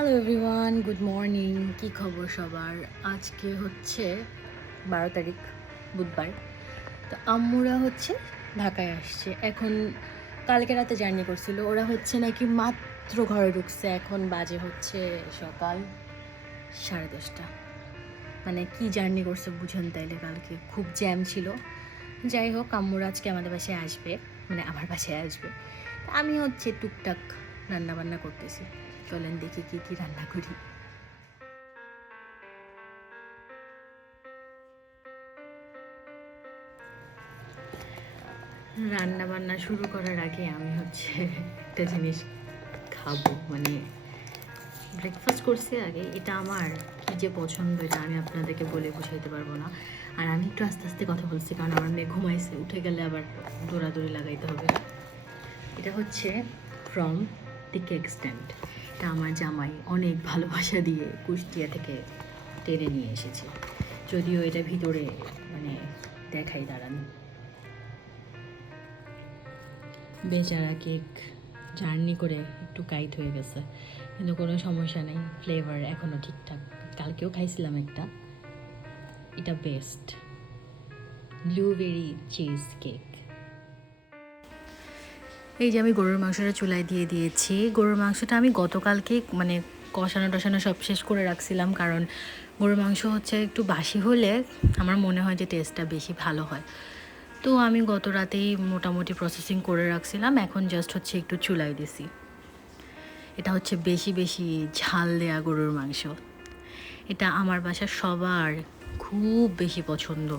Hello everyone, good morning. কী খবর সবার? আজকে হচ্ছে 12 তারিখ, বুধবার। তো আম্মুরা হচ্ছে ঢাকায় আসছে এখন। কালকে রাতে জার্নি করছিল ওরা, হচ্ছে নাকি মাত্র ঘরে ঢুকছে। এখন বাজে হচ্ছে সকাল 10:30। মানে কি জার্নি করছে বুঝেন তাইলে। কালকে খুব জ্যাম ছিল। যাই হোক, আম্মুরা আজকে আমাদের বাসায় আসবে, মানে আমার বাসায় আসবে। আমি হচ্ছে টুকটাক রান্না বান্না করতেছি। চলেন দেখি কি কি রান্না করি। রান্না বান্না শুরু করার আগে আমি হচ্ছে একটা জিনিস খাবো, মানে ব্রেকফাস্ট করছি আগে। এটা আমার কি যে পছন্দ, এটা আমি আপনাদেরকে বলে বুঝাইতে পারবো না। আর আমি একটু আস্তে আস্তে কথা বলছি কারণ আমার মেয়ে ঘুমাইছে, উঠে গেলে আবার দৌড়াদৌড়ি লাগাইতে হবে। এটা হচ্ছে ফ্রম দি কেক স্ট্যান্ড। এটা আমার জামাই অনেক ভালোবাসা দিয়ে কুষ্টিয়া থেকে টেনে নিয়ে এসেছে। যদিও এটা ভিতরে মানে দেখাই দাঁড়ান, বেচারা কেক জার্নি করে একটু কাইট হয়ে গেছে, কিন্তু কোনো সমস্যা নেই, ফ্লেভার এখনও ঠিকঠাক। কালকেও খাইছিলাম একটা, এটা বেস্ট ব্লুবেরি চিজ কেক। এই যে আমি গরুর মাংসটা চুলায় দিয়ে দিয়েছি। গরুর মাংসটা আমি গতকালকে মানে কষানো টষানো সব শেষ করে রাখছিলাম, কারণ গরুর মাংস হচ্ছে একটু বাসি হলে আমার মনে হয় যে টেস্টটা বেশি ভালো হয়। তো আমি গত রাতেই মোটামুটি প্রসেসিং করে রাখছিলাম, এখন জাস্ট হচ্ছে একটু চুলায় দিছি। এটা হচ্ছে বেশি বেশি ঝাল দেয়া গরুর মাংস। এটা আমার বাসার সবার খুব বেশি পছন্দ।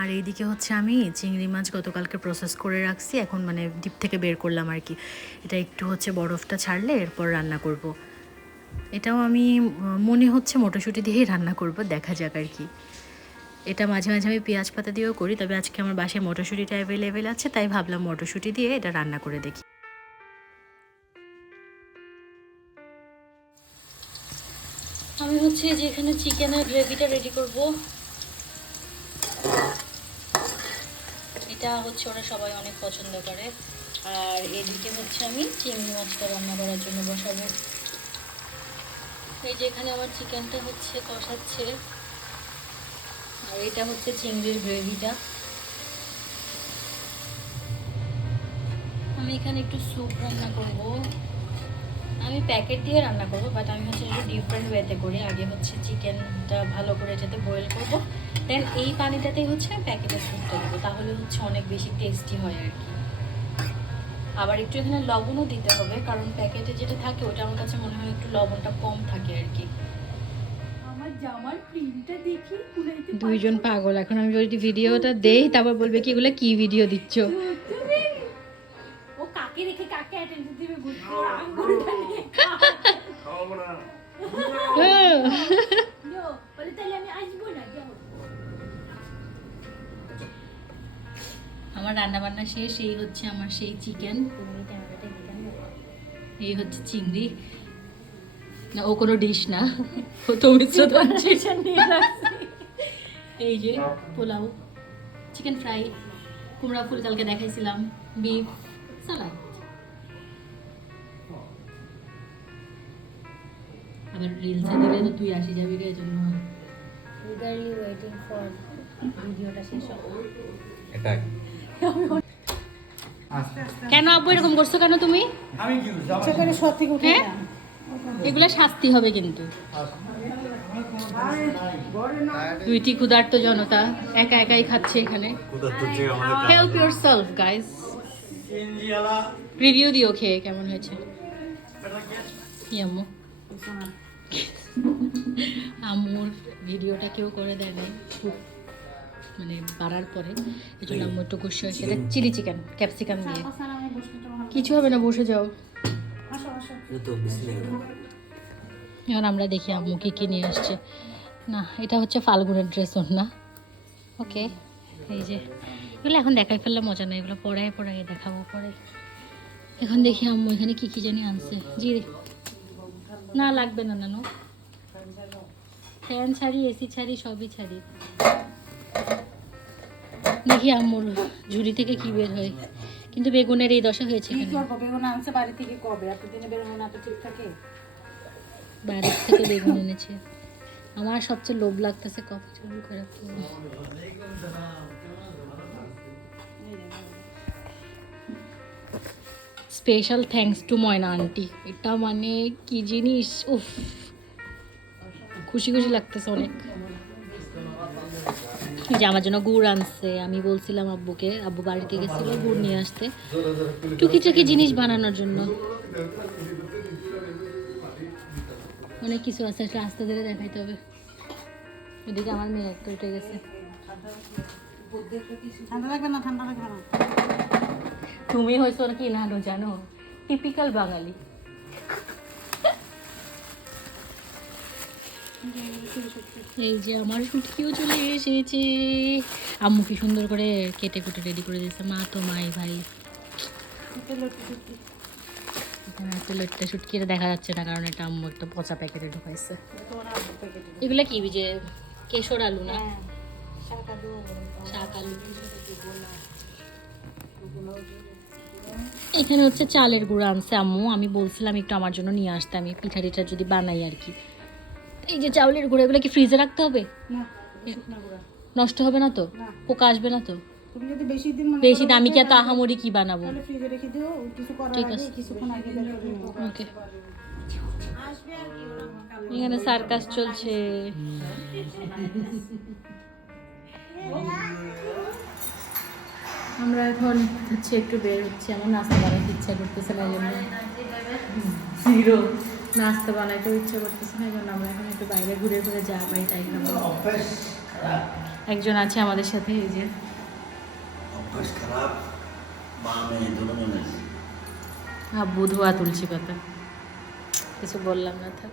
আর এইদিকে হচ্ছে আমি চিংড়ি মাছ গতকালকে প্রসেস করে রাখছি, এখন মানে ডিপ থেকে বের করলাম আর কি। এটা একটু হচ্ছে বরফটা ছাড়লে এরপর রান্না করব। এটাও আমি মনে হচ্ছে মটরশুঁটি দিয়েই রান্না করব, দেখা যাক আর কি। এটা মাঝে মাঝে আমি পেঁয়াজ পাতা দিয়েও করি, তবে আজকে আমার বাসায় মটরশুঁটিটা অ্যাভেলেবেল আছে, তাই ভাবলাম মটরশুঁটি দিয়ে এটা রান্না করে দেখি। আমি হচ্ছে যে এখানে চিকেনের গ্রেভিটা রেডি করব। এটা হচ্ছে ওরা সবাই অনেক পছন্দ করে। আর এদিকে হচ্ছে আমি চিংড়ি মাছটা রান্না করার জন্য বসাবো। এই যে এখানে আমার চিকেনটা হচ্ছে কষাচ্ছে, আর এটা হচ্ছে চিংড়ির গ্রেভিটা। আমি এখানে একটু স্যুপ রান্না করব। আমি প্যাকেট দিয়ে রান্না করব, বাট আমি হচ্ছে একটু ডিফারেন্ট ওয়েতে করি। আগে হচ্ছে চিকেনটা ভালো করে যাতে বয়েল করব, দেন এই পানিটাতেই হচ্ছে আমি প্যাকেটের স্যুপটা দেবো, তাহলে হচ্ছে অনেক বেশি টেস্টি হয় আর কি। আবার একটু এখানে লবণও দিতে হবে, কারণ প্যাকেটে যেটা থাকে ওটা আমার কাছে মনে হয় একটু লবণটা কম থাকে আর কি। দুইজন পাগল, এখন আমি যদি ভিডিওটা দেই তারপর বলবে কি এগুলো কি ভিডিও দিচ্ছ। ও কাকে রেখে কাকে অ্যাটেনশন দিবে বুঝছো, আঙ্গুলটা নিয়ে খাওয়াবো না বলে তাহলে আমি আসবো না। আমার রান্না বান্না শেষ। এই হচ্ছে আমার সেই চিকেন, এই হচ্ছে চিংড়ি। না ও কোনো ডিশ না, ও তো মিশ্র এই যে পোলাও, চিকেন ফ্রাই, কুমড়া ফুল কালকে দেখাইছিলাম, বিফ, সালাদ। আবার রিলসে দিলে তো তুই আসি যাবি রে, এজন্য eagerly waiting for ভিডিওটা শেষ হবে। এটা কেন আব্বু এরকম করছো কেন তুমি? আমি কি সেখানে সত্যি উঠে হ্যাঁ, এগুলা শাস্তি হবে কিন্তু। দুইটি ক্ষুধার্ত জনতা একা একাই খাচ্ছে এখানে। Help yourself guys. রিভিউ দিও খেয়ে কেমন হয়েছে। কি আম্মু? আম্মুর ভিডিওটা কেউ করে দেয় নাই খুব মানে বাড়ার পরে, এই জন্য আম্মু একটু খুশি হয়েছে। এটা চিলি চিকেন ক্যাপসিকাম দিয়ে। কিছু হবে না, বসে যাও। এখন আমরা দেখি আম্মু কি কি নিয়ে আসছে। না, এটা হচ্ছে ফাল্গুনের ড্রেস ওর না। ওকে, এই যে এগুলো এখন দেখাই ফেললে মজা নেই, এগুলো পড়ায় পড়ায় দেখাবো পরে। এখন দেখি আম্মু এখানে কি কি জানি আনছে। জি না লাগবে না, নানো ফ্যান ছাড়ি এসি ছাড়ি সবই ছাড়ি। দেখি আম্মুর ঝুড়ি থেকে কি বের হয়, কিন্তু বেগুনের এই দশা হয়েছে কি কেন? করবো, বেগুন আনছে বাড়ি থেকে কবে, এতদিনে বেগুন এত ঠিক থাকে? বাড়ির থেকে বেগুন এনেছে। আমার সবচেয়ে লোভ লাগতেছে কফি চালু করে খাবো। Special thanks to Moyna aunty. এটা মানে কি জিনিস, উফ, খুশি খুশি লাগতেছে অনেক। এই যে আমার জন্য গুড় আনছে, আমি বলছিলাম আব্বুকে, আব্বু বাড়িতে গেছিল গুড় নিয়ে আসতে টুকিটাকি জিনিস বানানোর জন্য। অনেক কিছু আছে, একটা আস্তে ধরে দেখাইতে হবে। ওদিকে আমার মেয়ে একটা উঠে গেছে। ঠান্ডা লাগবে না, ঠান্ডা লাগবে না। তুমি হয়েছো কি না জানো, টিপিক্যাল বাঙালি। এই যে আমার শুটকিও চলে এসেছে। আম্মু কি সুন্দর করে কেটে কুটে রেডি করে দিয়েছে। মা তো মাই ভাই। এখানে একটা লট্টা শুটকি, এটা দেখা যাচ্ছে না কারণ এটা আম্মু একটা পচা প্যাকেটে ঢুকাইছে। এগুলা কি যে কেশর আলু না? শাক আলু। এখানে হচ্ছে চালের গুঁড়া আনছে আম্মু। আমি বলছিলাম একটু আমার জন্য নিয়ে আসতে, আমি পিঠা টিঠা যদি বানাই আর কি। এই যে চাউলের গুঁড়া, এগুলো কি ফ্রিজে রাখতে হবে? নষ্ট হবে না তো? পোকা আসবে না তো? তুমি যদি বেশি দিন বেশি দামি কি এত আহামরি কি বানাবো? তাহলে ফ্রিজে রেখে দিও, কিছু করার ঠিক আগে আছে, কিছুক্ষণ আগে বের করে নিও। ওকে। এখানে সার্কাস চলছে। আমরা এখন হচ্ছে একটু বের হচ্ছি, আমার নাস্তা বানাইতে ইচ্ছা করতেছে না, এই জন্য জিরো নাস্তা বানাইতে ইচ্ছা করতেছে না, এই জন্য আমরা এখন একটু বাইরে ঘুরে ঘুরে যা পাই তাই খাবো। একজন আছে আমাদের সাথে, এই যে আব্বু ধোয়া তুলছি কথা, কিছু বললাম না থাক।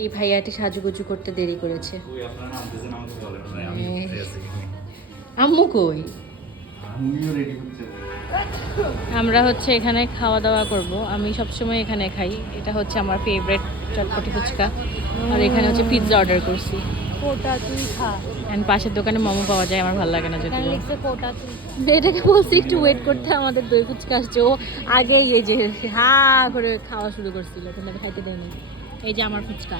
এই ভাইয়াটি সাজুগুজু করতে দেরি করেছে। আম্মু কই? আমরা হচ্ছে এখানে খাওয়া দাওয়া করব। আমি সবসময় এখানে খাই, এটা হচ্ছে আমার ফেভারিট চটপটি ফুচকা। আর এখানে হচ্ছে পিৎজা অর্ডার করছি। কোটা তুই খা। এন্ড পাশের দোকানে মোমো পাওয়া যায়, আমার ভালো লাগে না যদি। লিখছে কোটা তুই। এটাকে বলছি একটু ওয়েট করতে, আমাদের দই ফুচকা আসছে। ও আগেই এই যে হা করে খাওয়া শুরু করছিল, কিন্তু আমি খাইতে দেয়নি। এই যে আমার ফুচকা।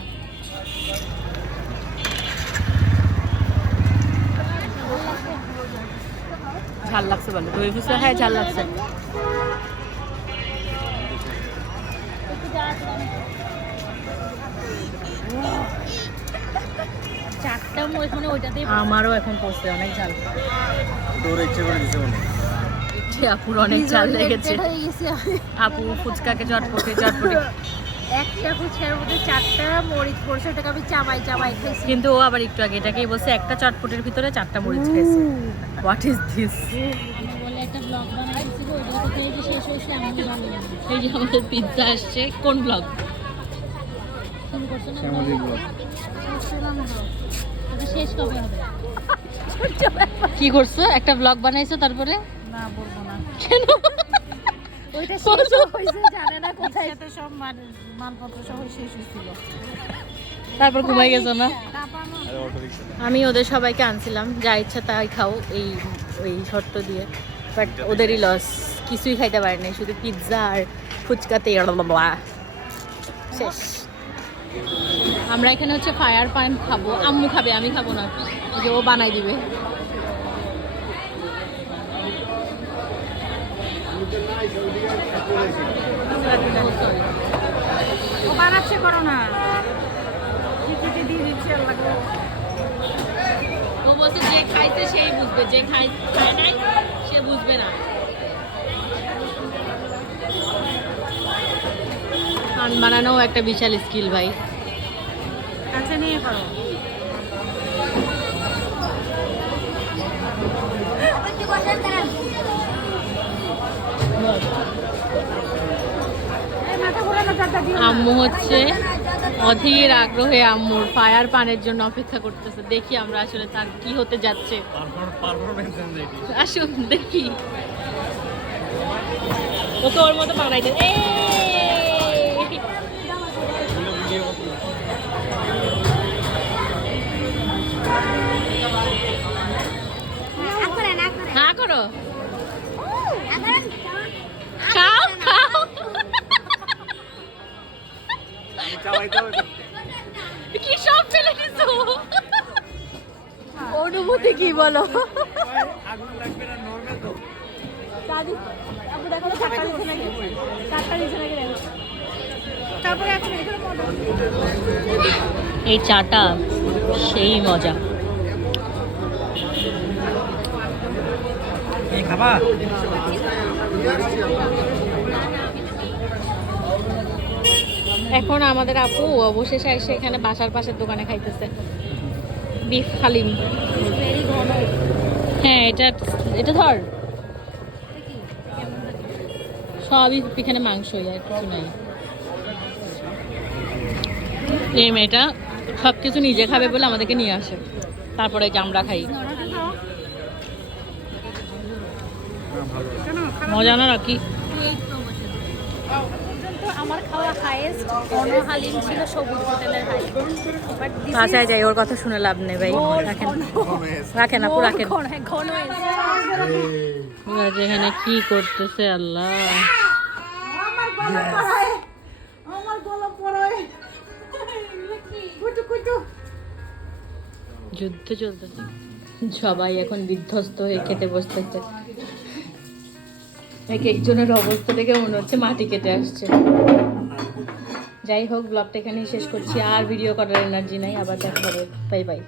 ঝাল লাগছে বলো? দই ফুচকা, হ্যাঁ ঝাল লাগছে। চারটা এখানে ওইটাতে আমারও এখন পড়ছে অনেক ঝাল। তোর ইচ্ছে করে দিছে মনে আপুর অনেক ঝাল লেগেছে। আপু ফুচকাকে চটপটি চটপটি, একটা ফুচকার মধ্যে 4টা মরিচ পড়ছে, ওটাকে আমি চাবাই চাবাই খেয়েছি। কিন্তু ও আবার একটু আগে এটাকেই বলছে একটা চটপটির ভিতরে 4টা মরিচ খেয়েছে। What is this? বলে একটা ব্লগ বানাইছিল, ওটা তো এই যে শেষ হইছে, আমি জানি না। এই যে আমাদের পিৎজা আসছে। কোন ব্লগ? শুরু করছ না শ্যামলী ব্লগ? এটা শেষ কবে হবে? কি করছো? একটা ব্লগ বানাইছো তারপরে? না বলবো না। কেন? ওইটা শেষ হইছে, জানে না কোথায় সাথে সব মালপত্র সহ শেষ হইছিল। তারপর ঘুমাই গেছো না? আমি ওদের সবাইকে আনছিলাম, যা ইচ্ছা তাই খাও এই ওই শর্ত দিয়ে, বাট ওদেরই লস, কিছুই খাইতে পারেনি, শুধু পিৎজা আর ফুচকাতে শেষ। আমরা এখানে হচ্ছে ফায়ার পান খাবো, আম্মু খাবে, আমি খাবো না, যে ও বানাই দিবে। ও বানাচ্ছে, করো না, টিকিটে দিয়ে দিচ্ছে আল্লাহ। ও বলছে যে খাইছে সেই বুঝবে, যে খায় নাই সে বুঝবে না। পান বানানো একটা বিশাল স্কিল ভাই। কাছে নিয়ে করো। আম্মু হচ্ছে অধীর আগ্রহে আম্মুর ফায়ার পানের জন্য অপেক্ষা করতেছে। দেখি আমরা আসলে তার কি হতে যাচ্ছে, আসুন দেখি। ও তো ওর মতো বানাইতে হা করো, খাও খাও। কি সব ফেলে দিছো, অনুভূতি কি বলো? দাদি আপু দেখো তো চারটা নিচে নাকি, চারটা নিচে নাকি দেখো। তারপরে এখন এখানে এই চাটা সেই মজা। খাবা এখন আমাদের আপু অবশেষে এসে এখানে বাসার পাশের দোকানে খাইতেছে বিফ হালিম। হ্যাঁ এটা এটা ধর সবই এখানে মাংসই আর কিছু নাই। এই মেয়েটা সব কিছু নিজে খাবে বলে আমাদেরকে নিয়ে আসে, তারপরে এই যে আমরা খাই। মজা না নাকি? আমার খাওয়া হাইয়েস্ট ঘন হালিম ছিল সবুজ হোটেলের হালিম। বাট বাসায় যাই, ওর কথা শুনে লাভ নেই ভাই, রাখেন রাখেন আপু রাখেন। ঘন ওরা যে এখানে কি করতেছে আল্লাহ। যুদ্ধ চলতেছে, সবাই এখন বিধ্বস্ত হয়ে খেতে বসতেছে। এক একজনের অবস্থা দেখে মনে হচ্ছে মাটি কেটে আসছে। যাই হোক, ব্লগটা এখানেই শেষ করছি, আর ভিডিও করার এনার্জি নাই। আবার দেখা হবে, বাই বাই।